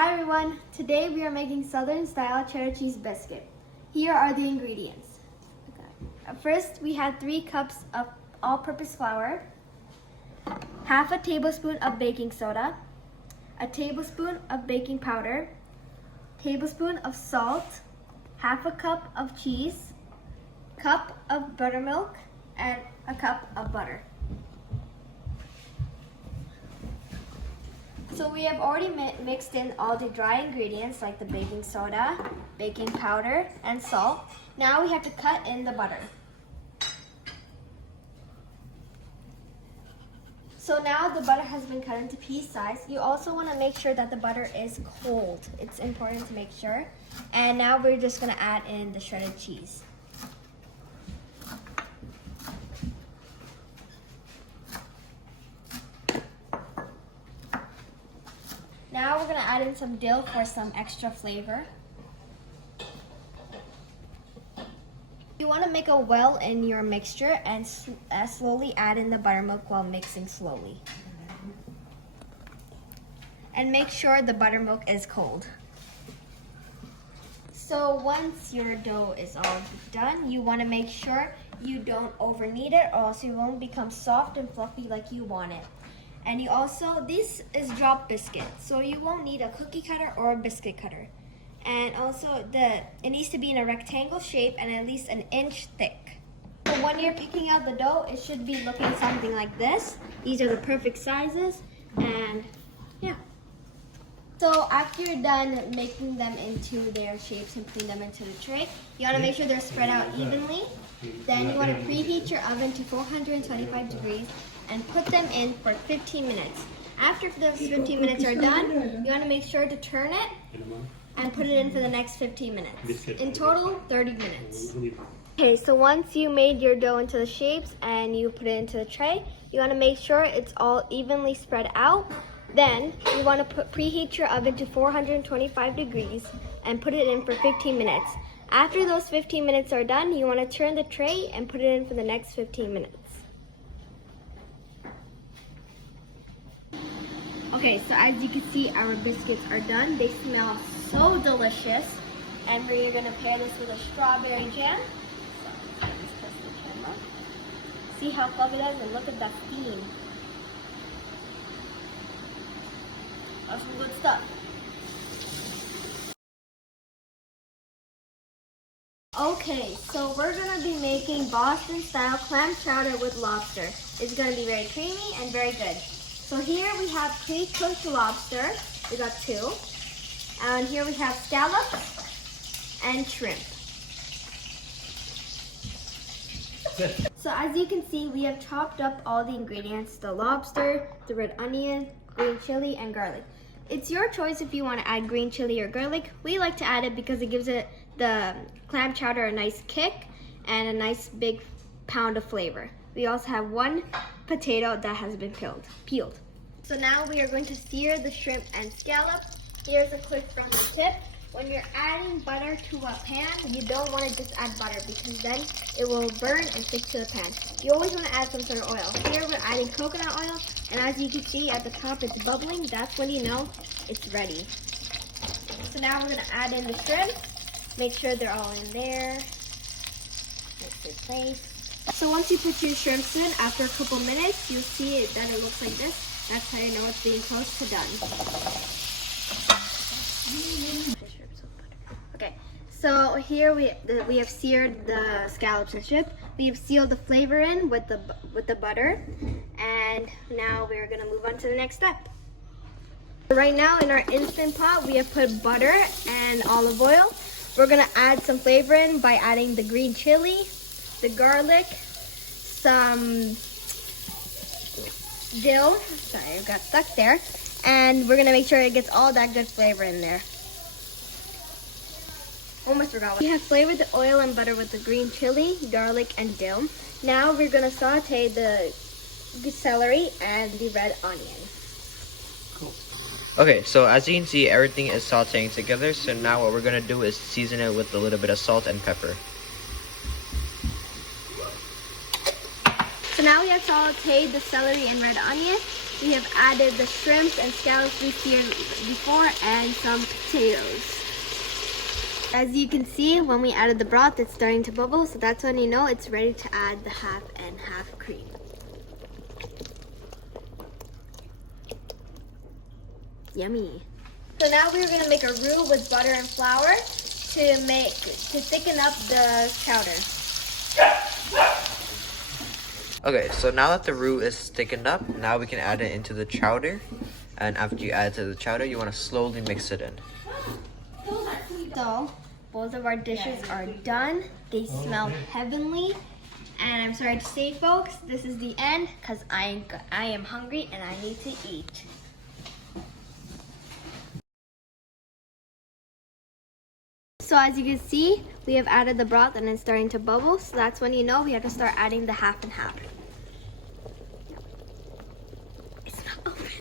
Hi everyone, today we are making Southern style cheddar cheese biscuit. Here are the ingredients. First, we have 3 cups of all-purpose flour, half a tablespoon of baking soda, a tablespoon of baking powder, tablespoon of salt, half a cup of cheese, cup of buttermilk, and a cup of butter. So we have already mixed in all the dry ingredients like the baking soda, baking powder, and salt. Now we have to cut in the butter. So now the butter has been cut into piece size. You also want to make sure that the butter is cold. It's important to make sure. And now we're just going to add in the shredded cheese. Now we're going to add in some dill for some extra flavor. You want to make a well in your mixture and slowly add in the buttermilk while mixing slowly. And make sure the buttermilk is cold. So once your dough is all done, you want to make sure you don't over knead it or else it won't become soft and fluffy like you want it. And you also, this is drop biscuit, so you won't need a cookie cutter or a biscuit cutter. And also, it needs to be in a rectangle shape and at least an inch thick. So when you're picking out the dough, it should be looking something like this. These are the perfect sizes, and yeah. So after you're done making them into their shapes and putting them into the tray, you want to make sure they're spread out evenly. Then you want to preheat your oven to 425 degrees and put them in for 15 minutes. After those 15 minutes are done, you want to make sure to turn it and put it in for the next 15 minutes. In total, 30 minutes. Okay, so once you made your dough into the shapes and you put it into the tray, you want to make sure it's all evenly spread out. Then you want to preheat your oven to 425 degrees and put it in for 15 minutes. After those 15 minutes are done, you want to turn the tray and put it in for the next 15 minutes. Okay, so as you can see, our biscuits are done. They smell so delicious. And we're gonna pair this with a strawberry jam. So, just press the camera. See how fluffy it is, and look at that steam. That's some good stuff. Okay, so we're gonna be making Boston style clam chowder with lobster. It's gonna be very creamy and very good. So here we have pre-cooked lobster. We got 2. And here we have scallops and shrimp. So as you can see, we have chopped up all the ingredients: the lobster, the red onion, green chili, and garlic. It's your choice if you want to add green chili or garlic. We like to add it because it gives the clam chowder a nice kick and a nice big pound of flavor. We also have 1 potato that has been peeled. So now we are going to sear the shrimp and scallop. Here's a quick friendly tip. When you're adding butter to a pan, you don't want to just add butter because then it will burn and stick to the pan. You always want to add some sort of oil. Here we're adding coconut oil, and as you can see at the top it's bubbling. That's when you know it's ready. So now we're going to add in the shrimp. Make sure they're all in there. Make their place. So once you put your shrimps in, after a couple minutes, you'll see that it looks like this. That's how you know it's being close to done. Okay, so here we have seared the scallops and shrimp. We have sealed the flavor in with the butter, and now we're gonna move on to the next step. Right now in our Instant Pot, we have put butter and olive oil. We're gonna add some flavor in by adding the green chili, the garlic, some dill. Sorry, I got stuck there. And we're gonna make sure it gets all that good flavor in there. Almost forgot. We have flavored the oil and butter with the green chili, garlic, and dill. Now we're gonna saute the celery and the red onion. Cool. Okay, so as you can see, everything is sauteing together. So now what we're gonna do is season it with a little bit of salt and pepper. So now we have sauteed the celery and red onion. we have added the shrimps and scallops we seared before and some potatoes. As you can see, when we added the broth, it's starting to bubble, so that's when you know it's ready to add the half and half cream. Yummy. So now we're gonna make a roux with butter and flour to thicken up the chowder. Okay, so now that the roux is thickened up, now we can add it into the chowder. And after you add it to the chowder, you want to slowly mix it in. So both of our dishes are done. They smell heavenly. And I'm sorry to say, folks, this is the end because I am hungry and I need to eat. So as you can see, we have added the broth and it's starting to bubble. So that's when you know we have to start adding the half and half.